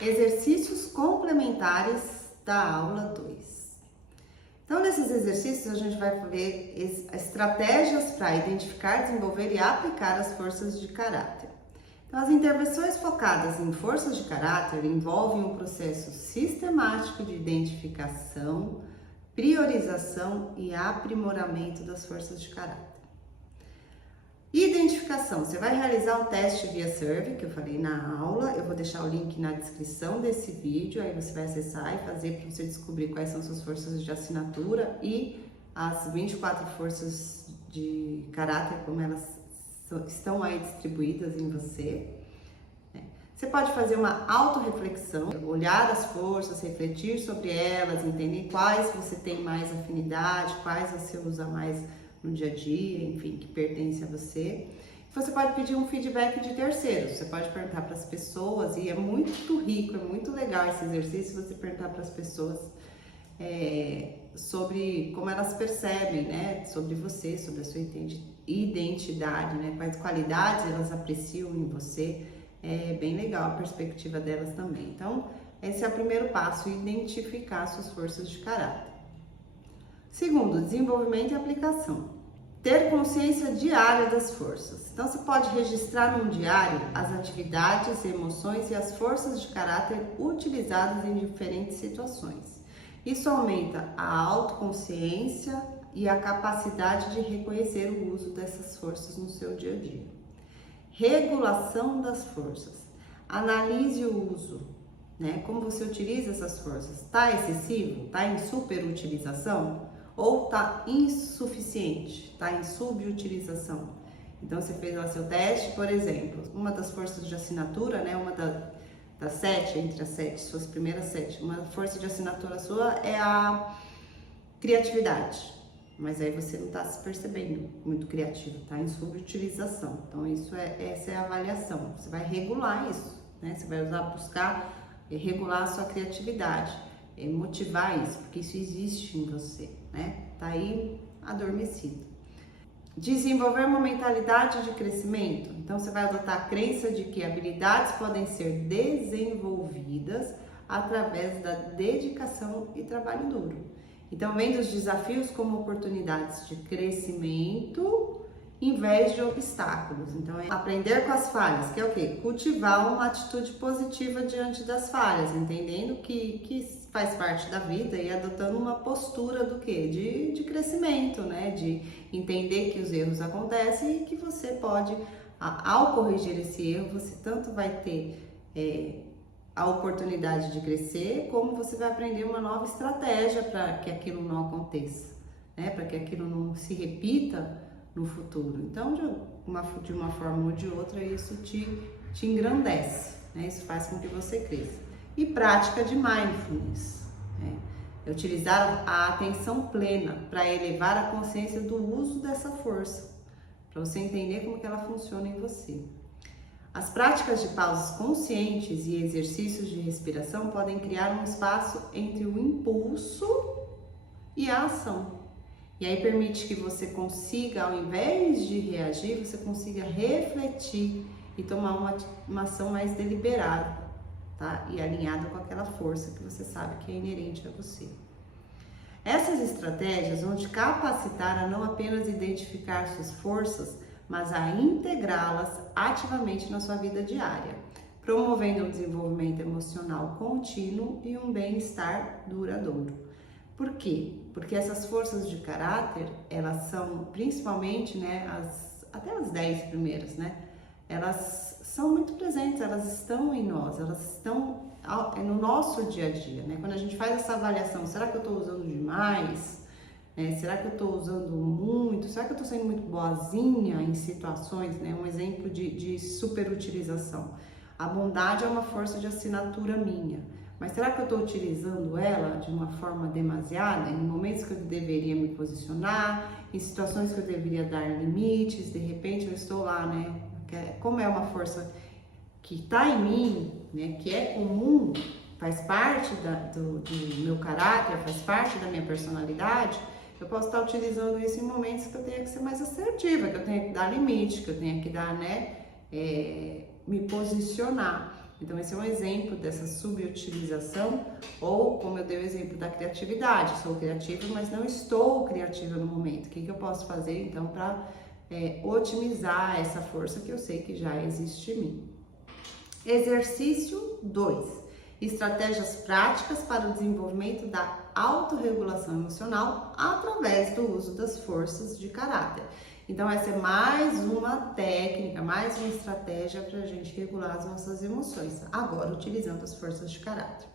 Exercícios complementares da aula 2. Então, nesses exercícios, a gente vai ver estratégias para identificar, desenvolver e aplicar as forças de caráter. Então, as intervenções focadas em forças de caráter envolvem um processo sistemático de identificação, priorização e aprimoramento das forças de caráter. Identificação, você vai realizar um teste via Survey, que eu falei na aula, eu vou deixar o link na descrição desse vídeo, aí você vai acessar e fazer para você descobrir quais são suas forças de assinatura e as 24 forças de caráter, como elas estão aí distribuídas em você. Você pode fazer uma autorreflexão, olhar as forças, refletir sobre elas, entender quais você tem mais afinidade, quais você usa mais no dia a dia, enfim, que pertence a você. Você pode pedir um feedback de terceiros, você pode perguntar para as pessoas, e é muito rico, é muito legal esse exercício, você perguntar para as pessoas sobre como elas percebem, né, sobre você, sobre a sua identidade, né, quais qualidades elas apreciam em você. É bem legal a perspectiva delas também. Então, esse é o primeiro passo, identificar suas forças de caráter. Segundo, desenvolvimento e aplicação. Ter consciência diária das forças. Então, você pode registrar num diário as atividades, emoções e as forças de caráter utilizadas em diferentes situações. Isso aumenta a autoconsciência e a capacidade de reconhecer o uso dessas forças no seu dia a dia. Regulação das forças. Analise o uso, né? Como você utiliza essas forças. Está excessivo? Está em superutilização? Ou está insuficiente? Está em subutilização? Então, você fez lá seu teste, por exemplo, uma das forças de assinatura, né? Uma das 7, entre as 7, suas primeiras 7, uma força de assinatura sua é a criatividade. Mas aí você não está se percebendo muito criativo, está em subutilização. Então, essa é a avaliação. Você vai regular isso, né? Você vai buscar regular a sua criatividade, motivar isso, porque isso existe em você, né? Tá aí adormecido. Desenvolver uma mentalidade de crescimento. Então, você vai adotar a crença de que habilidades podem ser desenvolvidas através da dedicação e trabalho duro. Então, vendo os desafios como oportunidades de crescimento em vez de obstáculos. Então, é aprender com as falhas, que é o quê? Cultivar uma atitude positiva diante das falhas, entendendo que faz parte da vida e adotando uma postura do quê? De crescimento, né? De entender que os erros acontecem e que você pode, ao corrigir esse erro, você tanto vai ter a oportunidade de crescer, como você vai aprender uma nova estratégia para que aquilo não aconteça, né? Para que aquilo não se repita no futuro. Então, de uma forma ou de outra, isso te engrandece, né? Isso faz com que você cresça. E prática de mindfulness, né? É utilizar a atenção plena para elevar a consciência do uso dessa força, para você entender como que ela funciona em você. As práticas de pausas conscientes e exercícios de respiração podem criar um espaço entre o impulso e a ação. E aí permite que você consiga, ao invés de reagir, você consiga refletir e tomar uma ação mais deliberada, tá? E alinhada com aquela força que você sabe que é inerente a você. Essas estratégias vão te capacitar a não apenas identificar suas forças, mas a integrá-las ativamente na sua vida diária, promovendo um desenvolvimento emocional contínuo e um bem-estar duradouro. Por quê? Porque essas forças de caráter, elas são principalmente, né, até as 10 primeiras, né? Elas são muito presentes, elas estão em nós, elas estão no nosso dia a dia, né? Quando a gente faz essa avaliação, será que eu estou usando demais? Será que eu estou usando muito? Será que eu estou sendo muito boazinha em situações, né? Um exemplo de superutilização. A bondade é uma força de assinatura minha, mas será que eu estou utilizando ela de uma forma demasiada? Em momentos que eu deveria me posicionar, em situações que eu deveria dar limites, de repente eu estou lá, né? Como é uma força que está em mim, né? Que é comum, faz parte do meu caráter, faz parte da minha personalidade. Eu posso estar utilizando isso em momentos que eu tenha que ser mais assertiva, que eu tenha que dar limite, que eu tenha que dar, né, me posicionar. Então, esse é um exemplo dessa subutilização, ou como eu dei o exemplo da criatividade, sou criativa, mas não estou criativa no momento. O que eu posso fazer, então, para otimizar essa força que eu sei que já existe em mim? Exercício 2. Estratégias práticas para o desenvolvimento da autorregulação emocional através do uso das forças de caráter. Então, essa é mais uma técnica, mais uma estratégia para a gente regular as nossas emoções, agora utilizando as forças de caráter.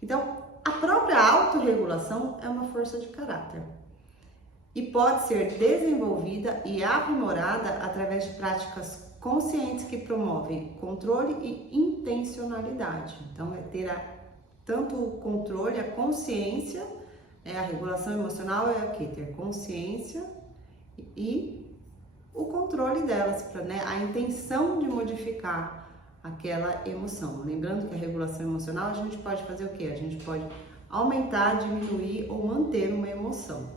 Então, a própria autorregulação é uma força de caráter e pode ser desenvolvida e aprimorada através de práticas conscientes que promovem controle e intencionalidade. Então, é ter tanto o controle, a consciência, a regulação emocional é o quê? Ter consciência e o controle delas, a intenção de modificar aquela emoção. Lembrando que a regulação emocional a gente pode fazer o quê? A gente pode aumentar, diminuir ou manter uma emoção.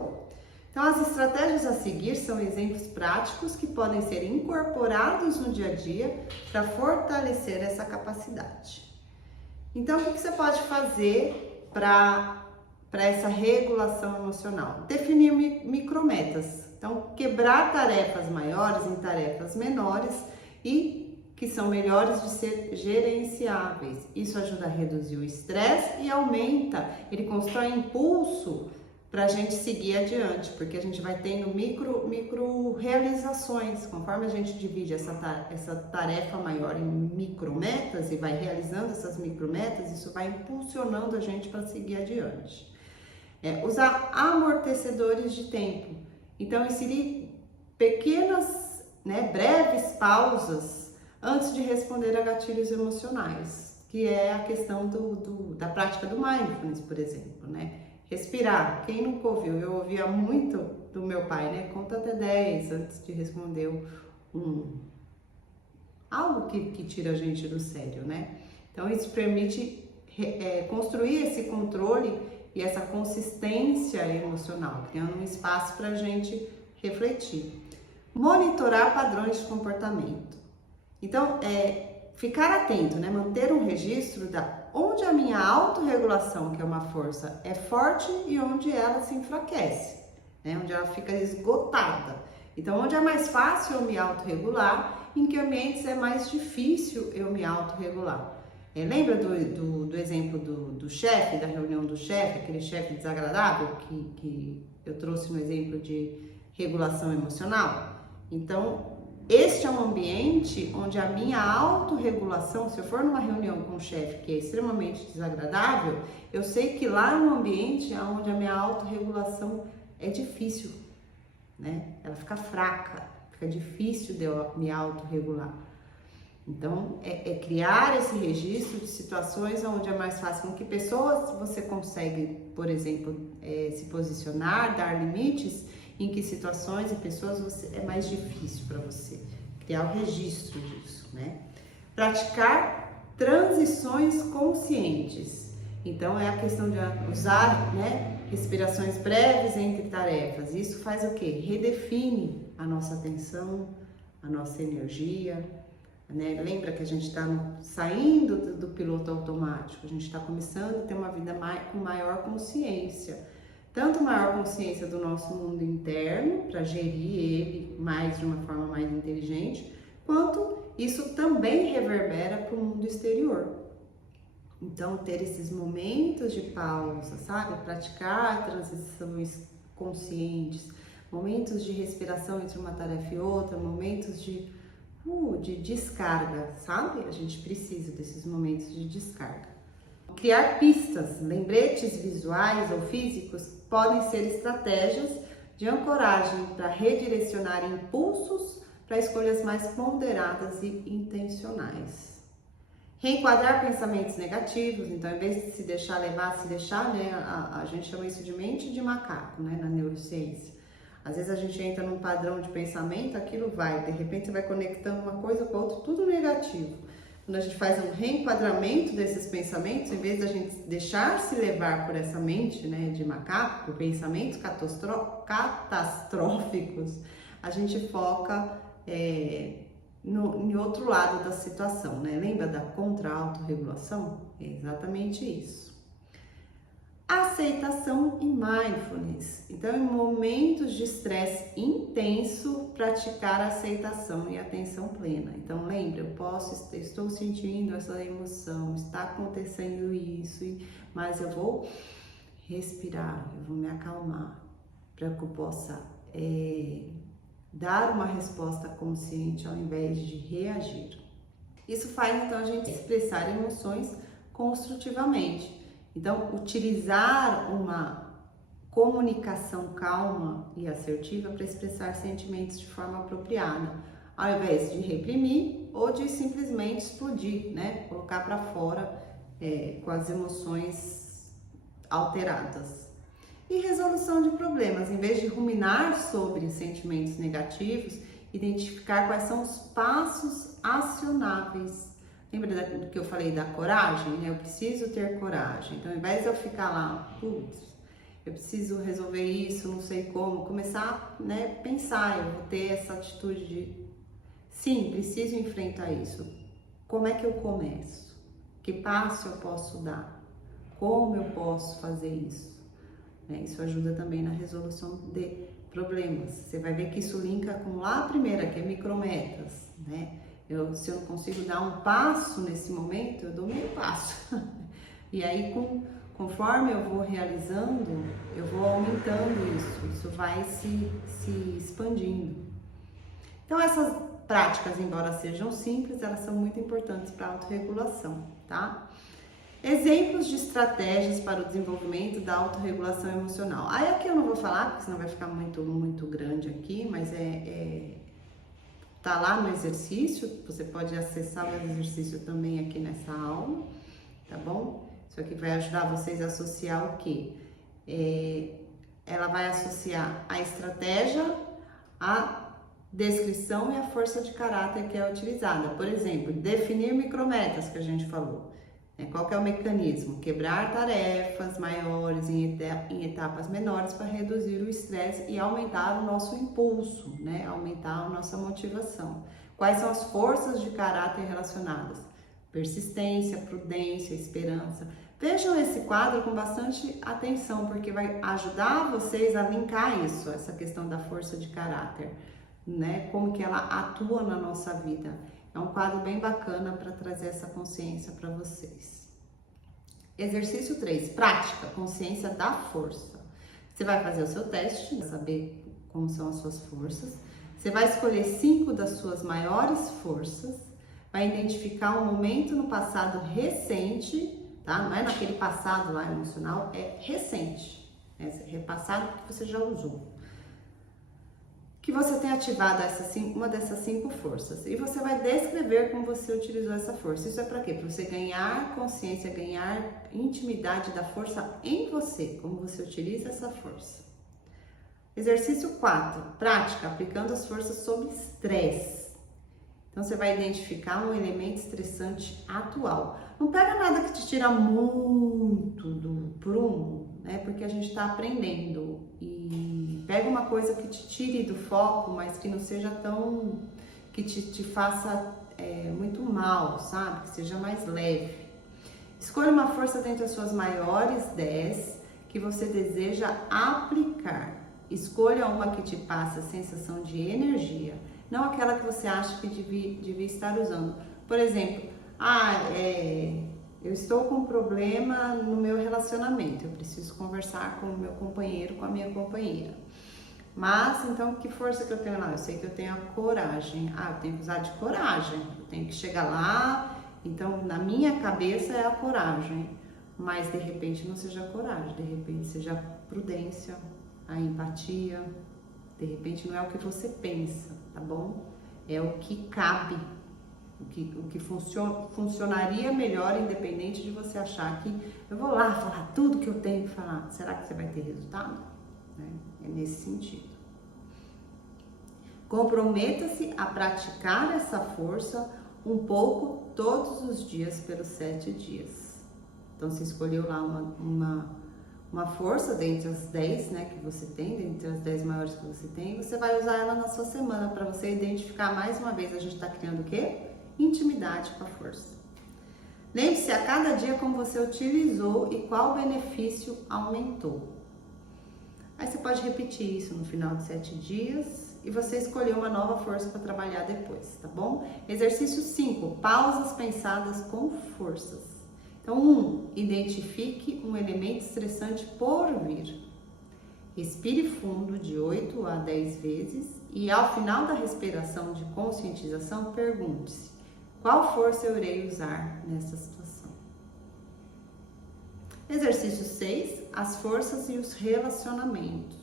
Então, as estratégias a seguir são exemplos práticos que podem ser incorporados no dia a dia para fortalecer essa capacidade. Então, o que você pode fazer para essa regulação emocional? Definir micrometas. Então, quebrar tarefas maiores em tarefas menores e que são melhores de ser gerenciáveis. Isso ajuda a reduzir o estresse e aumenta, ele constrói impulso para a gente seguir adiante, porque a gente vai tendo micro realizações. Conforme a gente divide essa tarefa maior em micrometas e vai realizando essas micrometas, isso vai impulsionando a gente para seguir adiante. Usar amortecedores de tempo. Então, inserir pequenas, breves pausas antes de responder a gatilhos emocionais, que é a questão da prática do mindfulness, por exemplo, Respirar. Quem nunca ouviu? Eu ouvia muito do meu pai, Conta até 10 antes de responder algo que tira a gente do sério, Então, isso permite construir esse controle e essa consistência emocional, criando um espaço para a gente refletir. Monitorar padrões de comportamento. Então, ficar atento, manter um registro onde a minha autorregulação, que é uma força, é forte e onde ela se enfraquece, onde ela fica esgotada. Então, onde é mais fácil eu me autorregular, em que ambientes é mais difícil eu me autorregular. Lembra do exemplo do chefe, da reunião do chefe, aquele chefe desagradável que eu trouxe no exemplo de regulação emocional? Então, este é um ambiente onde a minha autorregulação, se eu for numa reunião com um chefe que é extremamente desagradável, eu sei que lá é um ambiente onde a minha autorregulação é difícil, Ela fica fraca, fica difícil de eu me autorregular. Então, criar esse registro de situações onde é mais fácil, com que pessoas você consegue, por exemplo, se posicionar, dar limites, em que situações e pessoas é mais difícil para você. Criar o registro disso, Praticar transições conscientes. Então, é a questão de usar, respirações breves entre tarefas. Isso faz o quê? Redefine a nossa atenção, a nossa energia, Lembra que a gente está saindo do piloto automático, a gente está começando a ter uma vida com maior consciência. Tanto maior consciência do nosso mundo interno, para gerir ele de uma forma mais inteligente, quanto isso também reverbera para o mundo exterior. Então, ter esses momentos de pausa, Praticar transições conscientes, momentos de respiração entre uma tarefa e outra, momentos de descarga, A gente precisa desses momentos de descarga. Criar pistas, lembretes visuais ou físicos podem ser estratégias de ancoragem para redirecionar impulsos para escolhas mais ponderadas e intencionais. Reenquadrar pensamentos negativos, então, em vez de se deixar levar, a gente chama isso de mente de macaco, na neurociência. Às vezes a gente entra num padrão de pensamento, aquilo de repente você vai conectando uma coisa com a outra, tudo negativo. Quando a gente faz um reenquadramento desses pensamentos, em vez da gente deixar se levar por essa mente, de macaco, por pensamentos catastróficos, a gente foca em outro lado da situação, né? Lembra da contra-autorregulação? É exatamente isso. Aceitação e mindfulness. Então, em momentos de estresse intenso, praticar a aceitação e atenção plena. Então, lembra, estou sentindo essa emoção, está acontecendo isso, mas eu vou respirar, eu vou me acalmar, para que eu possa dar uma resposta consciente ao invés de reagir. Isso faz então a gente expressar emoções construtivamente. Então, utilizar uma comunicação calma e assertiva para expressar sentimentos de forma apropriada, ao invés de reprimir ou de simplesmente explodir, né? Colocar para fora com as emoções alteradas. E resolução de problemas, em vez de ruminar sobre sentimentos negativos, identificar quais são os passos acionáveis. Lembra do que eu falei da coragem? Eu preciso ter coragem. Então, ao invés de eu ficar lá, putz, eu preciso resolver isso, não sei como, começar a pensar, eu vou ter essa atitude de, sim, preciso enfrentar isso. Como é que eu começo? Que passo eu posso dar? Como eu posso fazer isso? Isso ajuda também na resolução de problemas. Você vai ver que isso linka com lá a primeira, que é micrometas, né? Se eu não consigo dar um passo nesse momento, eu dou meio passo. E aí, conforme eu vou realizando, eu vou aumentando isso vai se expandindo. Então, essas práticas, embora sejam simples, elas são muito importantes para a autorregulação, tá? Exemplos de estratégias para o desenvolvimento da autorregulação emocional. Aí aqui eu não vou falar, porque senão vai ficar muito grande aqui, mas tá lá no exercício, você pode acessar o exercício também aqui nessa aula, tá bom? Isso aqui vai ajudar vocês a associar o quê? Ela vai associar a estratégia, a descrição e a força de caráter que é utilizada. Por exemplo, definir micrometas, que a gente falou. Qual que é o mecanismo? Quebrar tarefas maiores em etapas menores para reduzir o estresse e aumentar o nosso impulso, né? Aumentar a nossa motivação. Quais são as forças de caráter relacionadas? Persistência, prudência, esperança. Vejam esse quadro com bastante atenção, porque vai ajudar vocês a linkar isso, essa questão da força de caráter, né? Como que ela atua na nossa vida. É um quadro bem bacana para trazer essa consciência para vocês. Exercício 3, prática, consciência da força. Você vai fazer o seu teste, para saber como são as suas forças. Você vai escolher 5 das suas maiores forças, vai identificar um momento no passado recente, tá? Não é naquele passado lá emocional, é recente, repassado que você já usou. Que você tem ativado uma dessas 5 forças. E você vai descrever como você utilizou essa força. Isso é para quê? Para você ganhar consciência, ganhar intimidade da força em você, como você utiliza essa força. Exercício 4. Prática, aplicando as forças sob estresse. Então, você vai identificar um elemento estressante atual. Não pega nada que te tira muito do prumo, né? Porque a gente está aprendendo. E pega uma coisa que te tire do foco, mas que não seja tão... que te faça muito mal, sabe? Que seja mais leve. Escolha uma força dentre as suas maiores 10 que você deseja aplicar. Escolha uma que te passe a sensação de energia, não aquela que você acha que devia estar usando. Por exemplo, eu estou com um problema no meu relacionamento, eu preciso conversar com o meu companheiro, com a minha companheira. Mas, então, que força que eu tenho lá? Eu sei que eu tenho a coragem. Eu tenho que usar de coragem, eu tenho que chegar lá. Então, na minha cabeça é a coragem, mas de repente não seja a coragem, de repente seja a prudência, a empatia, de repente não é o que você pensa, tá bom? É o que cabe, o que funcionaria melhor, independente de você achar que eu vou lá falar tudo que eu tenho que falar. Será que você vai ter resultado? É nesse sentido. Comprometa-se a praticar essa força um pouco todos os dias pelos 7 dias. Então, você escolheu lá uma força dentre as 10, né, que você tem, dentre as 10 maiores que você tem, você vai usar ela na sua semana para você identificar mais uma vez. A gente está criando o quê? Intimidade com a força. Lembre-se a cada dia como você utilizou e qual benefício aumentou. Aí você pode repetir isso no final de 7 dias e você escolher uma nova força para trabalhar depois, tá bom? Exercício 5, pausas pensadas com forças. Então, 1, identifique um elemento estressante por vir. Respire fundo de 8 a 10 vezes e ao final da respiração de conscientização, pergunte-se: qual força eu irei usar nessa situação? Exercício 6, as forças e os relacionamentos.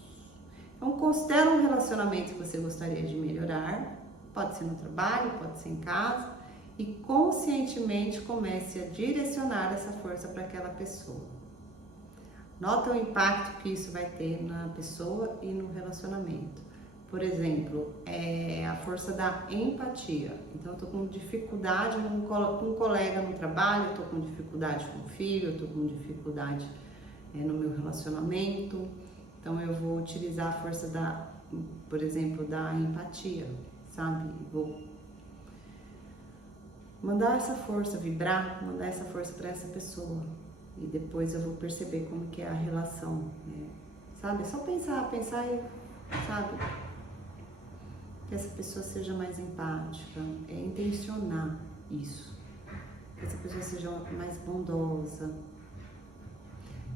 Então, considere um relacionamento que você gostaria de melhorar, pode ser no trabalho, pode ser em casa, e conscientemente comece a direcionar essa força para aquela pessoa. Nota o impacto que isso vai ter na pessoa e no relacionamento. Por exemplo, a força da empatia. Então, eu estou com dificuldade com um colega no trabalho, eu estou com dificuldade com o filho, eu estou com dificuldade no meu relacionamento. Então, eu vou utilizar a força por exemplo, da empatia, sabe? Vou mandar essa força vibrar, mandar essa força para essa pessoa. E depois eu vou perceber como que é a relação, né? Sabe? É só pensar e, sabe? Que essa pessoa seja mais empática, intencionar isso. Que essa pessoa seja mais bondosa.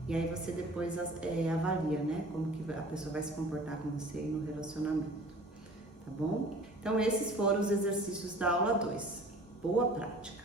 E aí você depois avalia, né? Como que a pessoa vai se comportar com você no relacionamento. Tá bom? Então esses foram os exercícios da aula 2. Boa prática!